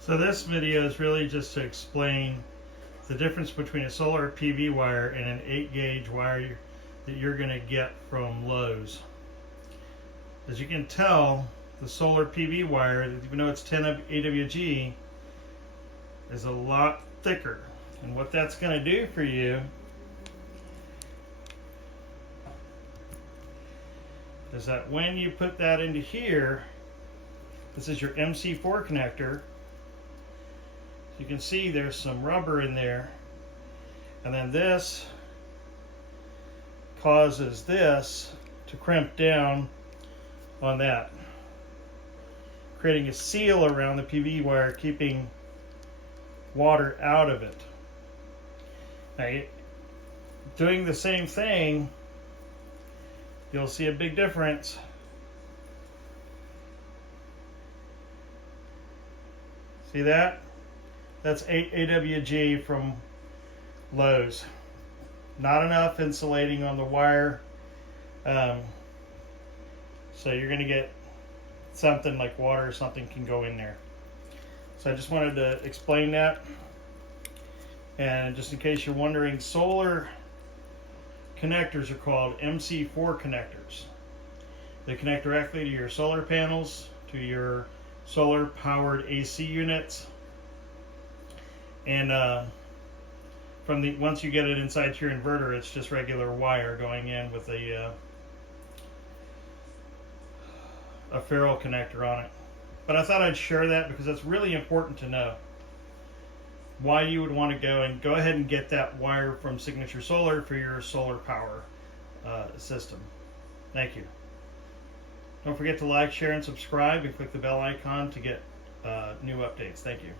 So this video is really just to explain the difference between a solar PV wire and an 8-gauge wire that you're going to get from Lowe's. As you can tell, the solar PV wire, even though it's 10 AWG, is a lot thicker. And what that's going to do for you is that when you put that into here, this is your MC4 connector. You can see there's some rubber in there, and then this causes this to crimp down on that, creating a seal around the PV wire, keeping water out of it. Now, doing the same thing, you'll see a big difference. See that? That's 8 AWG from Lowe's. Not enough insulating on the wire. So you're going to get something like water or something can go in there. So I just wanted to explain that. And just in case you're wondering, solar connectors are called MC4 connectors. They connect directly to your solar panels, to your solar powered AC units. And once you get it inside your inverter, it's just regular wire going in with a ferrule connector on it. But I thought I'd share that because it's really important to know why you would want to go ahead and get that wire from Signature Solar for your solar power system. Thank you. Don't forget to like, share, and subscribe, and click the bell icon to get new updates. Thank you.